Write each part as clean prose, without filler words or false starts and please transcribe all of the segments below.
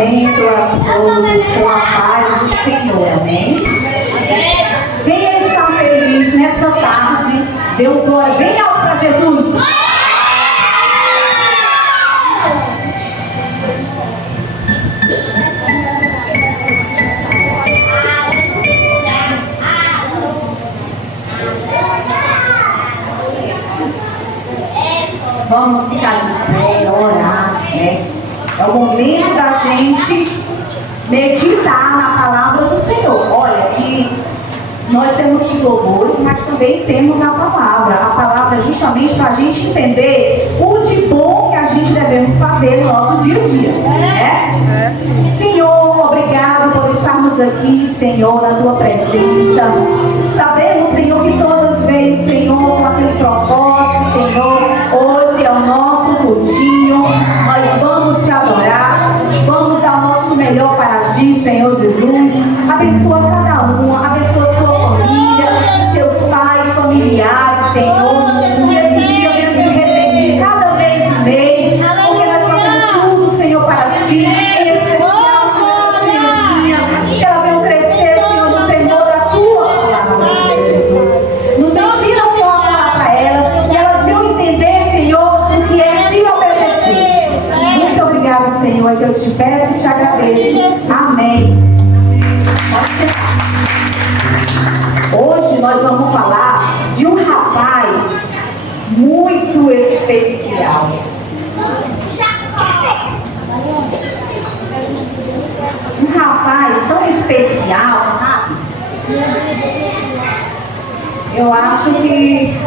cumprimento a todos com a paz do Senhor, amém? Quem está feliz nessa tarde, dê um glória bem alto para Jesus. Vamos ficar de pé, orar, né? É o momento da gente meditar na palavra do Senhor. Olha, que nós temos os louvores, mas também temos a palavra. A palavra é justamente para a gente entender o de bom que a gente devemos fazer no nosso dia a dia, né? Senhor, obrigado por estarmos aqui, Senhor, na Tua presença. Sabemos, Senhor, que todas veio, Senhor, com aquele propósito, Senhor. Hoje é o nosso cultinho, nós vamos Te adorar, vamos dar o nosso melhor para Ti, Senhor Jesus. Abençoa cada um, abençoa sua família, seus pais, familiares, Senhor. Que esse dia venha se repetir cada vez no mês, porque nós fazemos tudo, Senhor, para Ti. Em especial, Senhor, essa criancinha, que ela venha crescer, Senhor, no temor da Tua palavra, Senhor Jesus. Nos ensina a Tua palavra para elas, e elas venham entender, Senhor, o que é Te obedecer. Muito obrigado, Senhor, que eu Te peço e Te agradeço. Amém. Hoje nós vamos falar de um rapaz muito especial. Um rapaz tão especial, sabe? Eu acho que...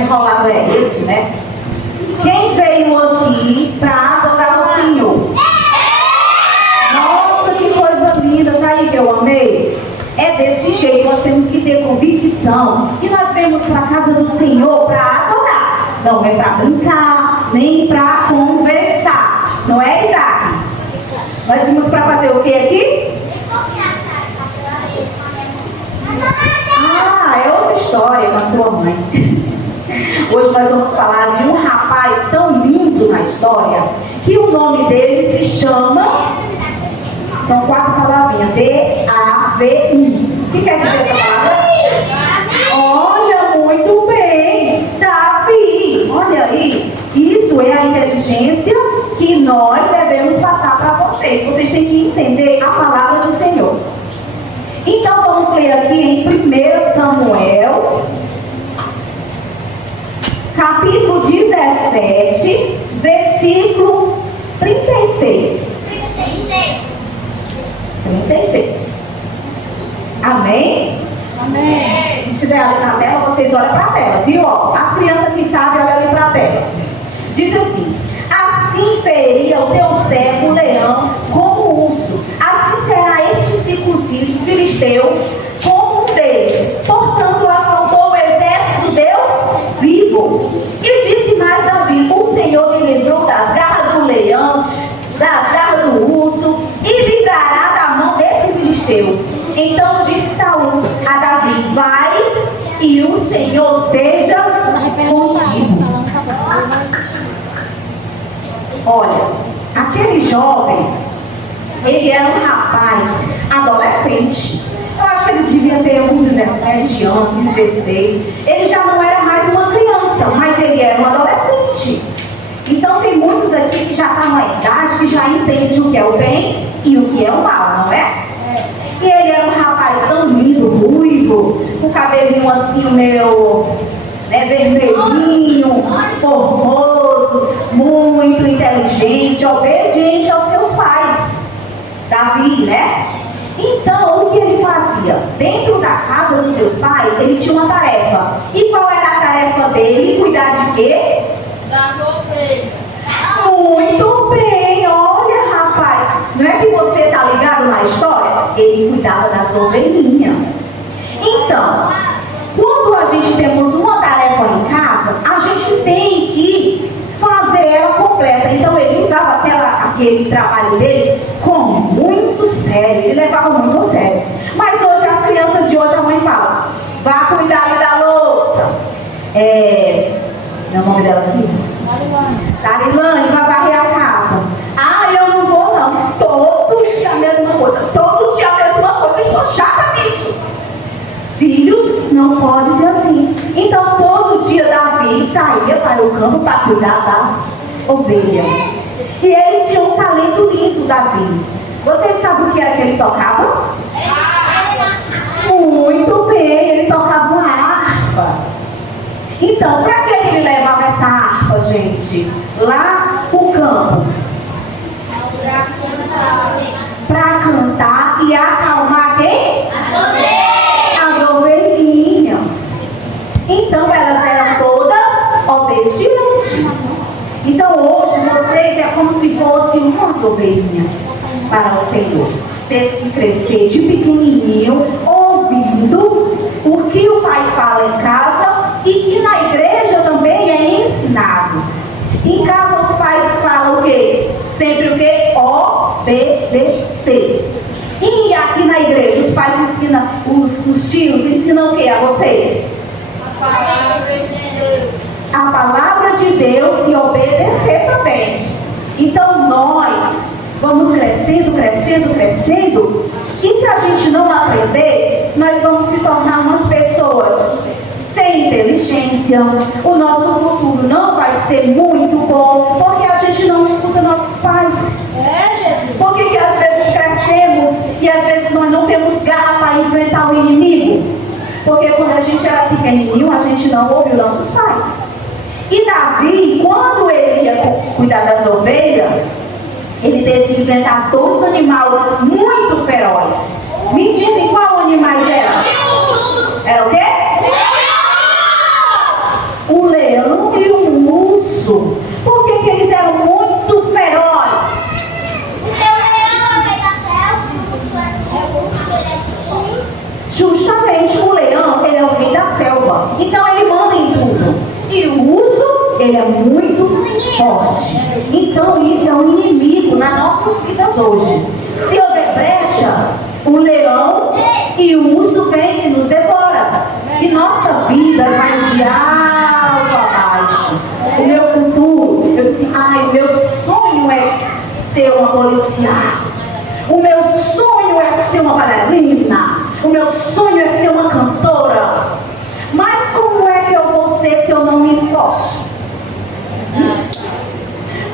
enrolado é esse, né? Quem veio aqui para adorar o Senhor? Nossa, que coisa linda! Tá aí que eu amei? É desse jeito, nós temos que ter convicção. E nós vemos para a casa do Senhor para adorar. Não é para brincar, nem para conversar. Não é, Isaac? Nós vimos para fazer o que aqui? Ah, é outra história com a sua mãe. Hoje nós vamos falar de um rapaz tão lindo na história, que o nome dele se chama, são 4 palavrinhas, D-A-V-I. O que quer dizer essa palavra? Olha, muito bem, Davi. Olha aí, isso é a inteligência que nós devemos passar para vocês. Vocês têm que entender a palavra do Senhor. Então vamos ler aqui em 1 Samuel, capítulo 17, versículo 36. 36. Amém? Amém. Se estiver ali na tela, vocês olham para a tela, viu? As crianças que sabem, olham ali para a tela. Diz assim: assim feria o teu servo o leão como o urso, assim será este circunciso filisteu como um deles. Portanto, afrontou o exército de Deus vivo. E disse mais Davi: o Senhor me livrou das garras do leão, das garras do urso, e livrará da mão desse filisteu. Então disse Saul a Davi: vai, e o Senhor seja contigo. Olha, aquele jovem, ele era um rapaz adolescente. Eu acho que ele devia ter uns 17 anos, 16. Ele já não era mais uma criança, mas ele era um adolescente. Então tem muitos aqui que já estão numa idade que já entendem o que é o bem e o que é o mal, não é? E ele era um rapaz tão lindo, ruivo, com o cabelinho assim meio, né, vermelhinho, formoso, muito inteligente, obediente aos seus pais. Davi, né? Então, o que ele fazia? Dentro da casa dos seus pais, ele tinha uma tarefa. E qual era a tarefa dele? Cuidar de quê? Das ovelhas. Muito bem, olha, rapaz. Não é que você está ligado na história? Ele cuidava das ovelhinhas. Então, quando a gente temos uma tarefa em casa, a gente tem que fazer ela completa. Então, ele usava aquele trabalho dele como muito sério. Ele levava muito a sério. Mas hoje as crianças hoje a mãe fala, vá cuidar da louça. Não é o nome dela aqui? Darilane, vai varrer a casa. Ah, eu não vou não. Todo dia a mesma coisa. Todo dia a mesma coisa. Eu estou chata nisso. Filhos, não pode ser assim. Então, todo dia Davi saía para o campo para cuidar das ovelhas. E ele tinha um talento lindo, Davi. Vocês sabem o que era que ele tocava? Muito bem, ele tocava uma harpa. Então, para que ele levava essa harpa, gente? Lá pro campo. Para cantar e acalmar quem? As ovelhinhas. Então, elas eram todas obedientes. Então, hoje, vocês é como se fossem umas ovelhinhas para o Senhor. Tem que crescer de pequenininho, ouvindo o que o pai fala em casa e que na igreja também é ensinado. Em casa os pais falam o quê? Sempre o quê? Obedecer. E aqui na igreja os pais ensinam, os tios ensinam o quê a vocês? A palavra de Deus e obedecer também. Então nós vamos crescendo, crescendo, crescendo. E se a gente não aprender, nós vamos se tornar umas pessoas sem inteligência. O nosso futuro não vai ser muito bom, porque a gente não escuta nossos pais. Por que às vezes crescemos e às vezes nós não temos garra para enfrentar o inimigo? Porque quando a gente era pequenininho, a gente não ouviu nossos pais. E Davi, quando ele ia cuidar das ovelhas, ele teve que enfrentar dois animais muito ferozes. Me dizem qual animais eram? Era o quê? O leão e o urso. Por que eles eram muito ferozes? Justamente o leão, ele é o rei da selva. Então ele manda em tudo. E o urso, ele é muito forte. Então isso é um inimigo nas nossas vidas hoje. Se eu der brecha, o leão e o urso vem e nos devora. E nossa vida vai de alto a baixo. O meu futuro, eu disse, o meu sonho é ser uma policial. O meu sonho é ser uma bailarina. O meu sonho é ser uma cantora. Mas como é que eu vou ser se eu não me esforço?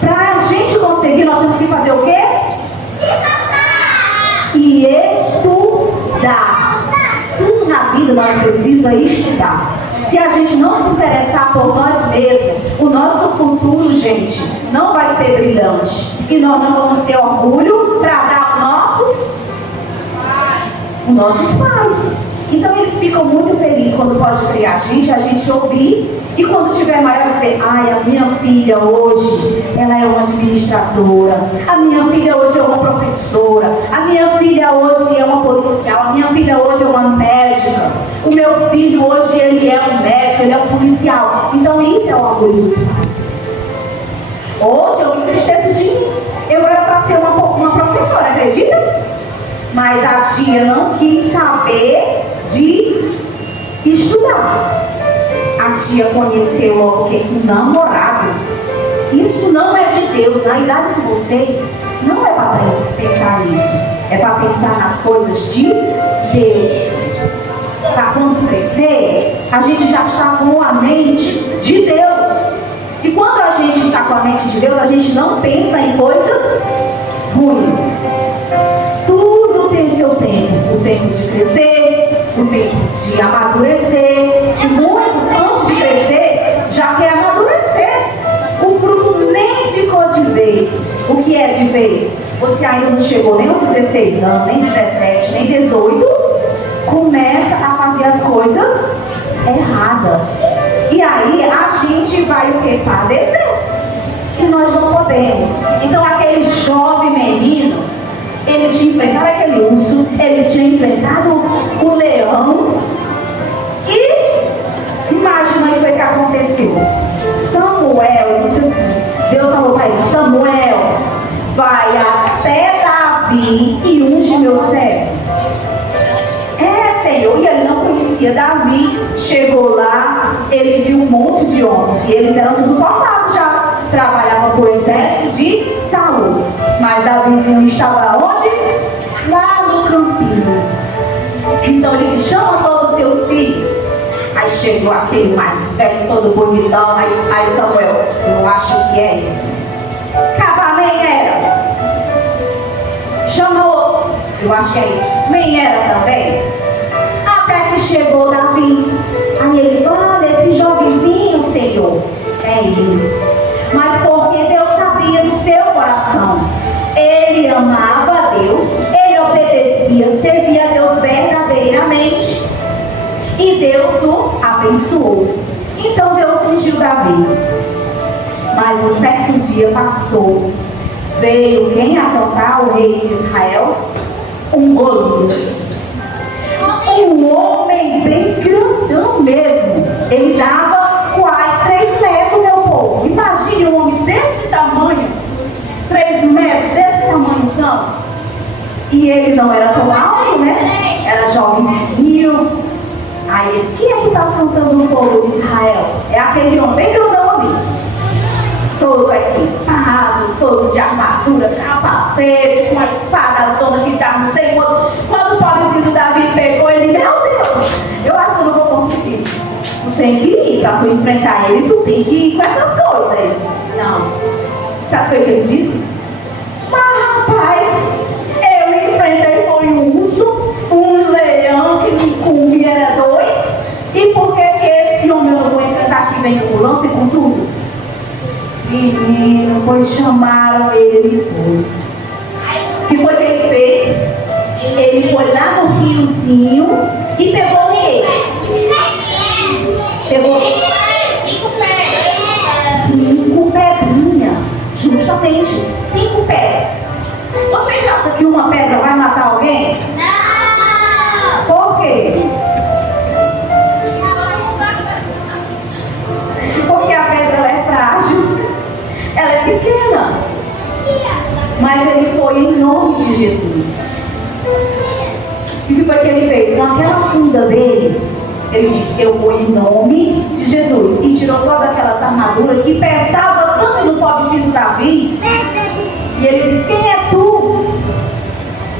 Para a gente conseguir, nós temos que fazer o quê? E estudar. Tudo na vida nós precisamos estudar. Se a gente não se interessar por nós mesmos, o nosso futuro, gente, não vai ser brilhante. E nós não vamos ter orgulho para dar os nossos pais. Então eles ficam muito felizes quando pode criar a gente ouvir. E quando tiver maior, dizer, a minha filha hoje, ela é uma administradora. A minha filha hoje é uma professora. A minha filha hoje é uma policial. A minha filha hoje é uma médica. O meu filho hoje, ele é um médico, ele é um policial. Então isso é o orgulho dos pais. Hoje eu me entristeço de mim. Eu era para ser uma professora, acredita? Mas a tia não quis saber de estudar. A tia conheceu logo que um namorado. Isso não é de Deus. Na idade de vocês, não é para pensar nisso. É para pensar nas coisas de Deus. Para quando crescer, a gente já está com a mente de Deus. E quando a gente está com a mente de Deus, a gente não pensa em coisas ruins. Tudo tem seu tempo. O tempo de crescer, o tempo de amadurecer. E muitos, antes de crescer, já quer amadurecer. O fruto nem ficou de vez. O que é de vez? Você ainda não chegou nem aos 16 anos, nem 17, nem 18. Começa a fazer as coisas erradas. E aí a gente vai o que? Padecer. E nós não podemos. Então aquele jovem menino, ele tinha enfrentado aquele urso, ele tinha enfrentado o leão. E imagina aí o que aconteceu. Samuel disse assim, Deus falou para ele, Samuel, vai até Davi e unge meu servo. Senhor, e ele conhecia Davi, chegou lá, ele viu um monte de homens, e eles eram tudo formados já, trabalhavam para o exército de Saul. Mas Davizinho estava onde? Lá no campinho. Então ele chama todos os seus filhos. Aí chegou aquele mais velho, todo bonitão. Aí Samuel, eu acho que é esse. Caba nem era. Chamou, eu acho que é isso. Nem era também. Até que chegou Davi. Aí ele fala, esse jovenzinho, Senhor, é ele. Mas porque Deus sabia do seu coração. Ele amava a Deus, ele obedecia, servia a Deus verdadeiramente. E Deus o abençoou. Então Deus ungiu Davi. Mas um certo dia passou. Veio quem afrontar o rei de Israel? Um Golias. Um homem bem grandão mesmo. Ele dava quase 3 metros, meu povo. Imagine um homem desse tamanho. 3 metros, desse tamanhozão. E ele não era tão alto, né? Era jovenzinho. Aí, quem é que está afrontando o povo de Israel? É aquele homem bem grandão ali. Todo equipado, todo de armadura, capacete, com a espada zona que está não sei quanto. Quando o pobrezinho do Davi pegou, ele, meu Deus, eu acho que eu não vou conseguir. Tu tem que ir, para tu enfrentar ele, tu tem que ir com essas coisas aí. Não. Sabe o que ele disse? Mas rapaz, eu enfrentei foi um urso, um leão que me comia era 2. E por que esse homem eu não vou enfrentar que vem com lança e com tudo? Menino, pois chamaram ele e foi. O que foi que ele fez? Ele foi lá no riozinho e pegou o quê? Pegou 5 pedrinhas. Justamente, 5 pedras. Vocês acham que uma pedra vai matar alguém? Não! Por quê? Porque a pedra ela é frágil, ela é pequena. Mas ele foi em nome de Jesus. E o que foi que ele fez? Com aquela funda dele, ele disse, eu vou em nome de Jesus. E tirou todas aquelas armaduras que pesavam tanto no pobrezinho Davi. E ele disse, quem é tu?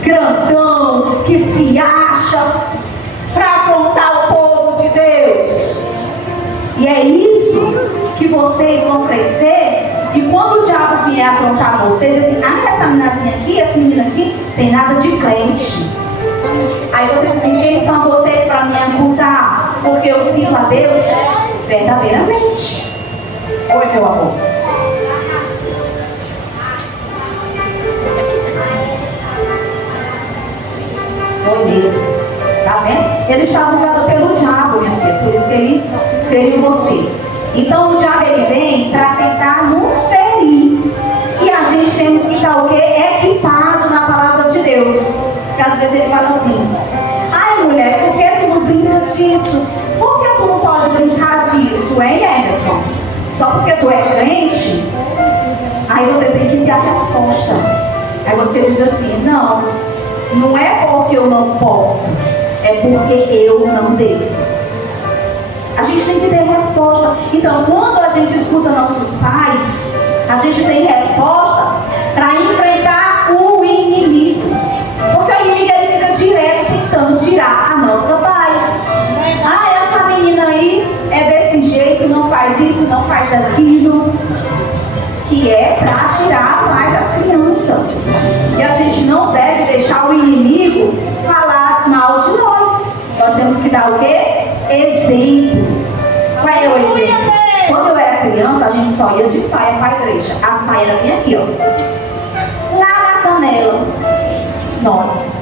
Grandão, que se acha para afrontar o povo de Deus. E é isso que vocês vão crescer. E quando o diabo vier afrontar vocês, assim, essa meninazinha aqui, essa menina aqui, tem nada de crente. Aí vocês dizem, quem são vocês para me acusar? Porque eu sirvo a Deus verdadeiramente. Oi, meu amor. Foi mesmo. Tá vendo? Ele estava usado pelo diabo, minha filha. Por isso que ele feriu você. Então o diabo ele vem para tentar nos ferir. E a gente temos que estar o quê? Equipado na palavra de Deus. Porque às vezes ele fala assim, ai mulher, por que tu não brinca disso? Por que tu não pode brincar disso, hein, Emerson? Só porque tu é crente? Aí você tem que ter a resposta. Aí você diz assim, não, não é porque eu não posso, é porque eu não devo. A gente tem que ter resposta. Então, quando a gente escuta nossos pais, a gente tem resposta para enfrentar o inimigo. Porque o inimigo ele fica direto tentando tirar a nossa paz. Ah, essa menina aí é desse jeito, não faz isso, não faz aquilo. Que é para tirar a paz das crianças. E a gente não deve deixar o inimigo falar mal de nós. Nós temos que dar o quê? Exemplo. Qual é o exemplo? Quando eu era criança, a gente só ia de saia para a igreja. A saia era bem aqui, ó. Lá na canela. Nós.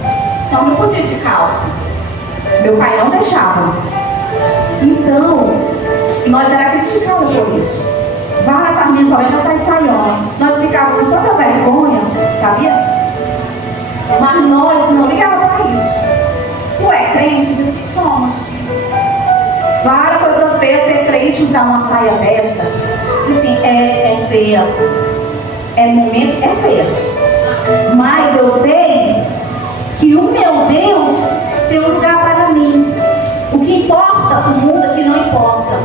Então não podia ir de calça. Meu pai não deixava. Então, nós era criticados por isso. Várias amigas só iam sair saiona. Nós ficávamos com toda vergonha, sabia? Mas nós não ligávamos para isso. Tu é crente? Diz que somos. Várias coisas feias ser crente, usar uma saia dessa. Diz assim, é feia. É momento, é feia. Mas eu sei que o meu Deus tem um lugar para mim. O que importa, o mundo aqui não importa.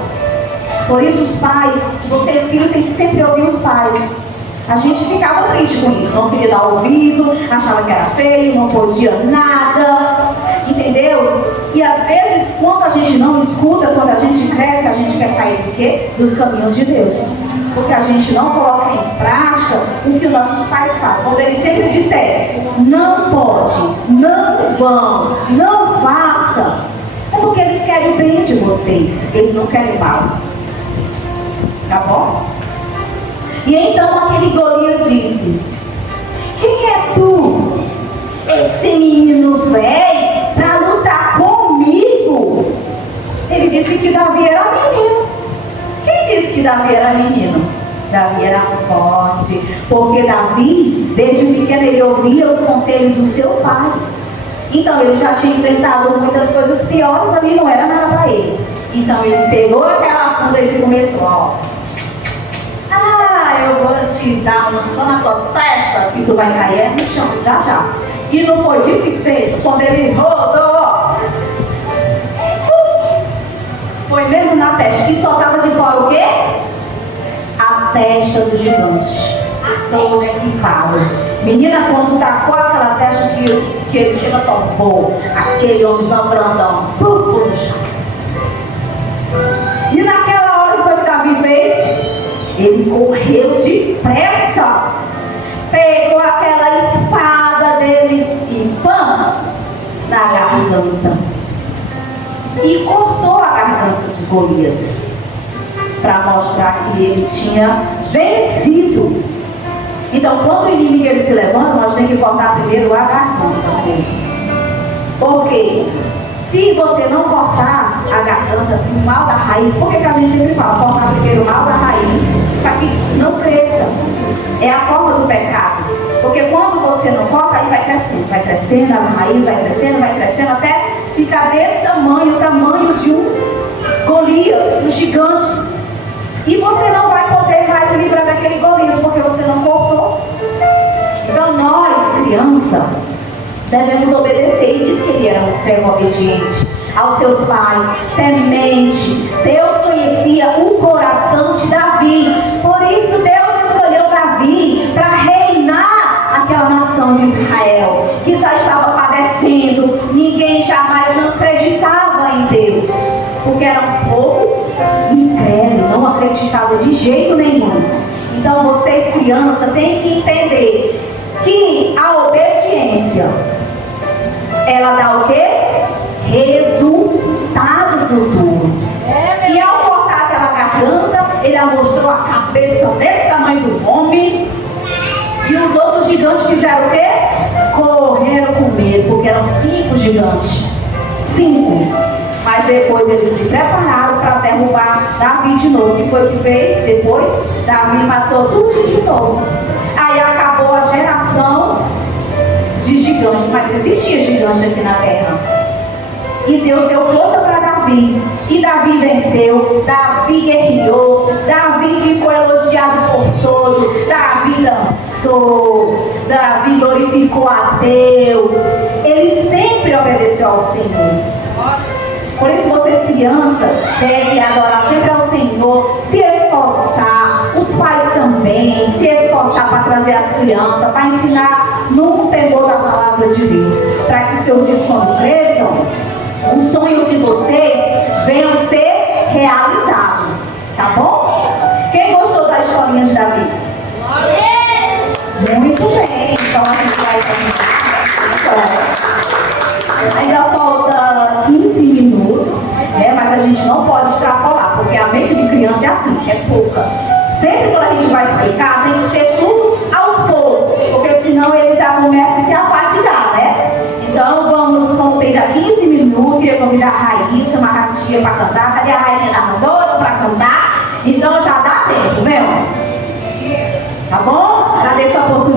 Por isso os pais, vocês filhos têm que sempre ouvir os pais. A gente ficava triste com isso, não queria dar ouvido, achava que era feio, não podia nada, entendeu? E às vezes, quando a gente não escuta, quando a gente cresce, a gente quer sair do quê? Dos caminhos de Deus. Porque a gente não coloca em prática o que os nossos pais falam. Quando eles sempre disserem, não pode, não vão, não faça, é porque eles querem o bem de vocês, eles não querem mal. Tá bom? E então aquele Golias disse, quem é tu, esse menino velho, para lutar comigo? Ele disse que Davi era menino. Quem disse que Davi era menino? Davi era forte, porque Davi, desde pequeno, ele ouvia os conselhos do seu pai. Então ele já tinha enfrentado muitas coisas piores, ali não era nada para ele. Então ele pegou aquela funda e começou, ó. Eu vou te dar uma só na tua testa que tu vai cair no chão, já já. E não foi dito e feito, quando ele rodou, foi mesmo na testa. E soltava de fora o quê? A testa do gigante. Todos equipados. Menina, quando tacou aquela testa que ele chega, tombou. Aquele homenzão grandão, no chão. E naquela hora, o que Davi fez? Ele correu depressa, pegou aquela espada dele e pã, na garganta. E cortou a garganta de Golias, para mostrar que ele tinha vencido. Então, quando o inimigo ele se levanta, nós temos que cortar primeiro a garganta dele. Por quê? Se você não cortar a garganta, o mal da raiz, por que a gente sempre fala? Cortar primeiro o mal da raiz, para que não cresça. É a forma do pecado. Porque quando você não corta, aí vai crescendo, as raízes vai crescendo, até ficar desse tamanho, o tamanho de um Golias, um gigante. E você não vai poder mais se livrar daquele Golias, porque você não cortou. Então nós, criança, devemos obedecer. E diz que ele era um servo obediente aos seus pais, temente. Deus conhecia o coração de Davi. Por isso Deus escolheu Davi para reinar aquela nação de Israel, que já estava padecendo. Ninguém jamais acreditava em Deus, porque era um povo incrédulo, não acreditava de jeito nenhum. Então vocês, crianças, têm que entender que a obediência, ela dá o quê? Resultado futuro. E ao cortar aquela garganta, ele mostrou a cabeça desse tamanho do homem. E os outros gigantes fizeram o quê? Correram com medo, porque eram 5 gigantes. 5. Mas depois eles se prepararam para derrubar Davi de novo. O que foi que fez? Depois, Davi matou tudo de novo. Aí acabou a geração de gigantes, mas existia gigante aqui na terra. E Deus deu força para Davi. E Davi venceu, Davi guerreou, Davi ficou elogiado por todos, Davi dançou, Davi glorificou a Deus. Ele sempre obedeceu ao Senhor. Por isso você, criança, deve adorar sempre ao Senhor, se esforçar, os pais também, se esforçar para trazer as crianças, para ensinar no temor da palavra de Deus, para que seus dias quando cresçam, os sonhos de vocês venham ser realizados, tá bom? Quem gostou da historinha de Davi? Muito bem, então a gente vai terminar. Ainda falta 15 minutos, né? Mas a gente não pode extrapolar, porque a mente de criança é assim, é pouca. Sempre quando a gente vai explicar, tem que ser tudo aos poucos, porque senão eles já começam a se afatigar, né? Então vamos ter já 15 minutos, queria convidar a Raíssa, uma ratinha para cantar. Cadê a rainha narradora para cantar? Então já dá tempo, viu? Tá bom? Agradeço a oportunidade.